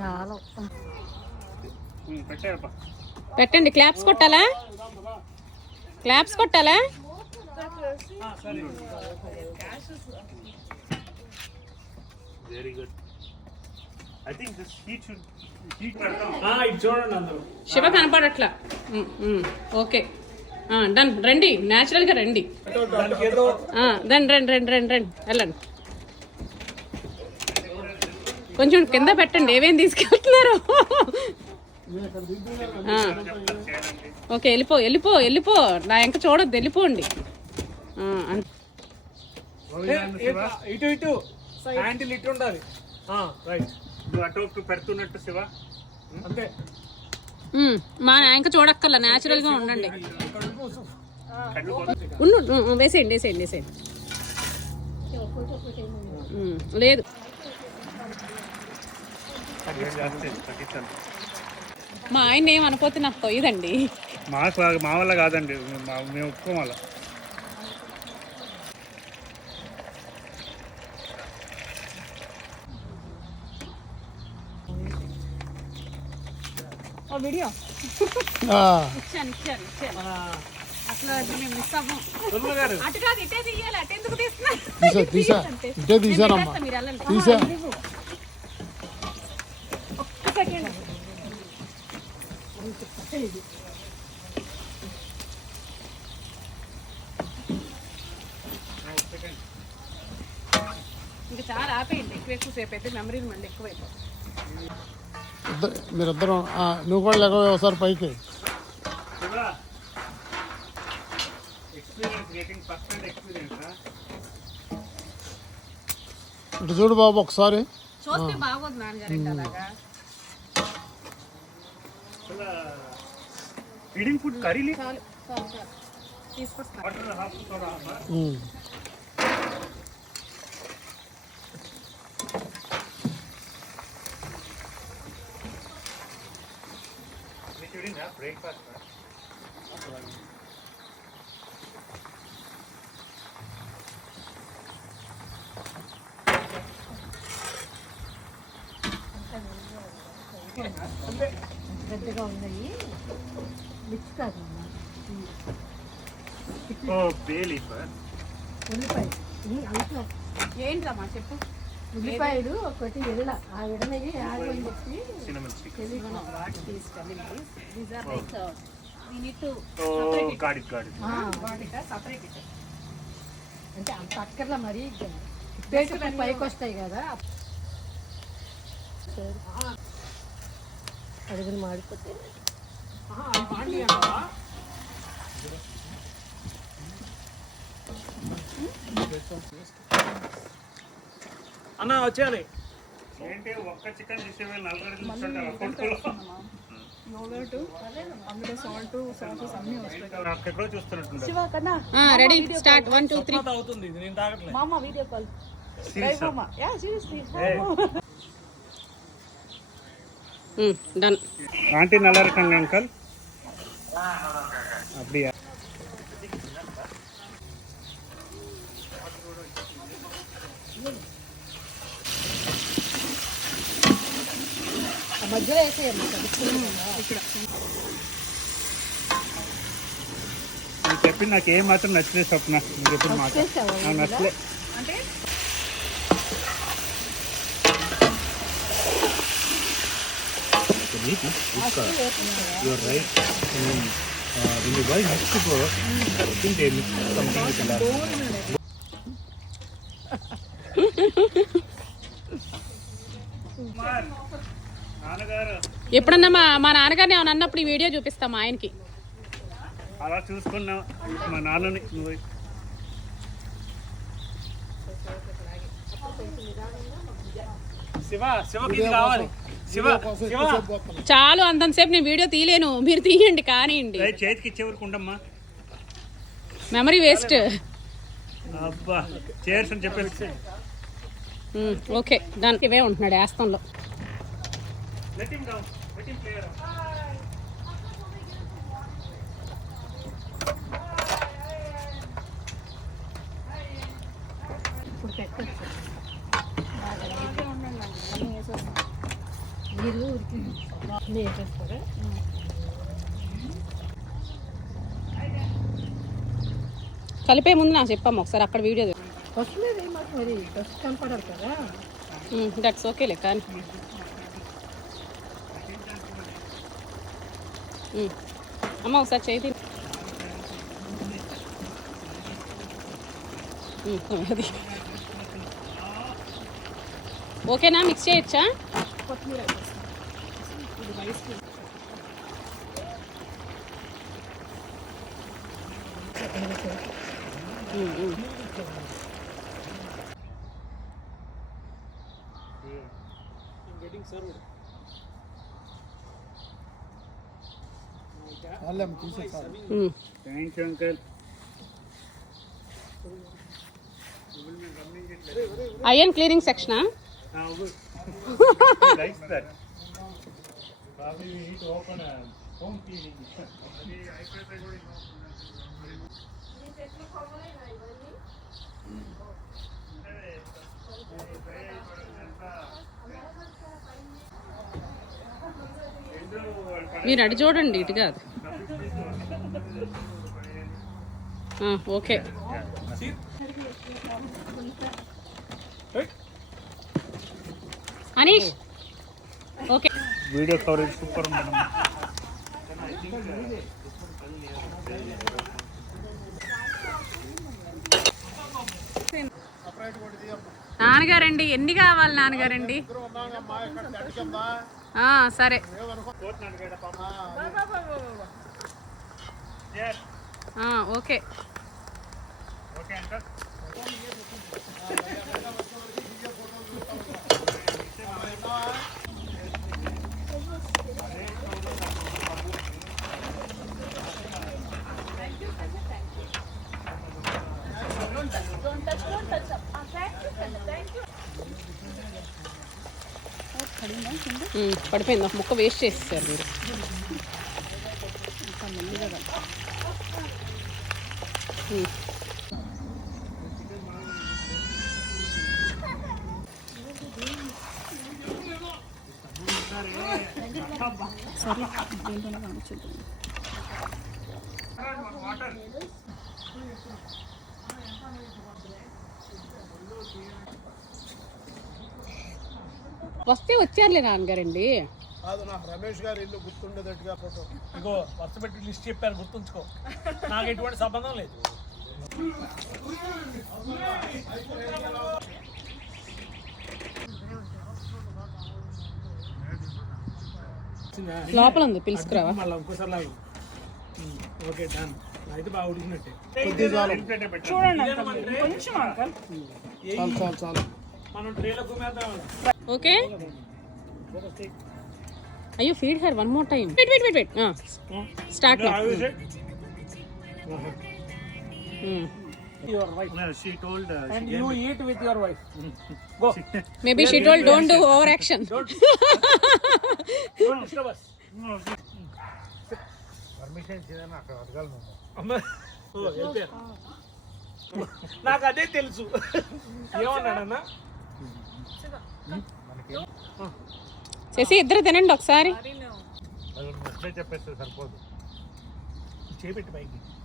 చాలా పెట్టండి. క్లాప్స్ కొట్టాలా? క్లాప్స్ కొట్టాలా? Very good. I think this heat should heat చూడండి అందరూ. శివ కనపడట్లా. Okay done. రండి, న్యాచురల్ గా రండి. రండి రండి రండి రండి రండి, వెళ్ళండి. కొంచెం కింద పెట్టండి, ఏమేమి తీసుకెళ్తున్నారు. ఓకే, వెళ్ళిపో వెళ్ళిపో వెళ్ళిపో, నా ఇంక చూడొద్దు, వెళ్ళిపోండి. ఇటు ఇటు హ్యాండిల్ ఇటు ఉండాలి. రైట్, అటు పెడుతున్నట్టు శివ. అంతే. మా ఇంక చూడక్కర్లా, న్యాచురల్ గా ఉండండి. వేసేయండి వేసేయండి వేసేయండి. లేదు, మా ఆయన ఏం అనుకోతే నాకు తొయ్యదండి. మా వల్ల కాదండి, మేము ఒప్పుకోవాల. వీడియో ఇచ్చాను ఇచ్చాను ఇచ్చాను. అట్లా మేము మిస్ అవ్వం. అటు కాదు, ఇటే తీయాలి. అటు ఎందుకు తీస్తున్నారు? మీరు వెళ్ళండి. ఒక్క సెకండ్. ఇంకా చాలా ఆపేయండి, ఎక్కువసేపు అయితే మెమరీలు మళ్ళీ ఎక్కువైపోతుంది. మీరిద్దరం నువ్వు కూడా లేక ఒకసారి పైకి. ఇటు చూడు బాబు ఒకసారి. చూస్తే బాగోదు నాన్నగారు అలాగా. ఫీడింగ్ ఫుడ్ కర్రీ చాలు చాలు చాలు తీసుకొస్తాను. బ్రేక్ఫాస్ట్ పెద్దగా ఉన్నాయి. మిక్స్ కాదు, ఏంటమ్మా చెప్పు. ఉల్లిపాయలు ఒకటి విడల, ఆ విడలవి ఆగని చెప్పి అంటే అంత అక్కర్లా మరి, పైకి వస్తాయి కదా. అడుగులు మాడిపోతే అన్న వచ్చేయాలి. ఏంటి ఒక్క చికెన్ చేసేవాళ్ళు నలుగురు ఎక్కడో చూస్తున్నట్టు. Ready, start. 1 2 3 అవుతుంది, నేను తాగట్లేదు. మామ వీడియో కాల్. డన్. ఆంటీ நல்லா இருக்காங்க अंकल. அப்படியே మధ్యలో వేసేయమ్మా. నువ్వు చెప్పి నాకు ఏం మాత్రం నచ్చలేదు స్వప్న. నువ్వు చెప్పిన మాట నాకు నచ్చలే. You're right. When you buy next to I think they mix something with that. ఎప్పుడన్నా మా నాన్నగారిని ఏమన్నా అన్నప్పుడు ఈ వీడియో చూపిస్తాం ఆయనకి. అలా చూసుకున్నా మా నాన్నని. నువ్వు శివకి కావాలి. చాలు, అంతసేపు నేను వీడియో తీయలేను, మీరు తీయండి కానివ్వండి. చేతికి ఇచ్చేవరకు ఉండమ్మా, మెమరీ వేస్ట్. అబ్బా చేర్స్ అని చెప్పేసి. Okay done. ఇవే ఉంటున్నాడు యాస్తంలో. ఇప్పుడు పెట్టచ్చు. నీళ్ళు అన్నీ వేసేస్తారా? కలిపే ముందు నాకు చెప్పమ్మా ఒకసారి అక్కడ వీడియో ఫస్ట్ మీద ఏమాకు మరి ఫస్ట్ కనపడాలి కదా. దట్స్ ఓకేలే కానీ అమ్మ ఒకసారి చేయి అది ఓకేనా? మిక్స్ చేయొచ్చా? కొత్తిమీర getting served. వాళ్ళేమో తీసేస్తారు. Thank you uncle. Iron cleaning సెక్షనా? Likes that. Probably we need to open a home cleaning. మీరు అడి చూడండి, ఇటు కాదు. Okay. Anish okay. Video coverage super ఉంది. నాన్నగారండి, ఎన్ని కావాలి నాన్నగారండి? సరే ఓకే. Okay uncle. పడిపోయింది, ఒక ముక్క వేస్ట్ చేసేసారు మీరు. వస్తే వచ్చారులే నాన్నగారండి. కాదు, నాకు రమేష్ గారి ఇల్లు గుర్తుండేటట్టుగా ఫోటో. ఇగో వరుస పెట్టి లిస్ట్ చెప్పారు, గుర్తుంచుకో. నాకు ఎటువంటి సంబంధం లేదు. లోపల ఉంది, పిలుచుకురావా? మళ్ళీ ఇంకోసారి లాగు. Okay done. అయితే బాగా ఉడికినట్టే. చాలు చాలు చాలు. మనం ట్రేలో గుమేద్దాం. ఓకే. అయ్యో feed her one more time. Wait start. Your wife. No, she told And you eat with your wife. Go. Maybe she told don't do over action. Don't disturb us. Permission ఇచ్చిందని అక్కడ అడగాలి. అమ్మ. ఓ, వెళ్ళిపోయారు. నాకు అదే తెలుసు. ఏమన్నాడన్నా? చేసి ఇద్దరు తినండి ఒకసారి. చెప్పేస్తే సరిపోదు. చేపెట్టి పైకి.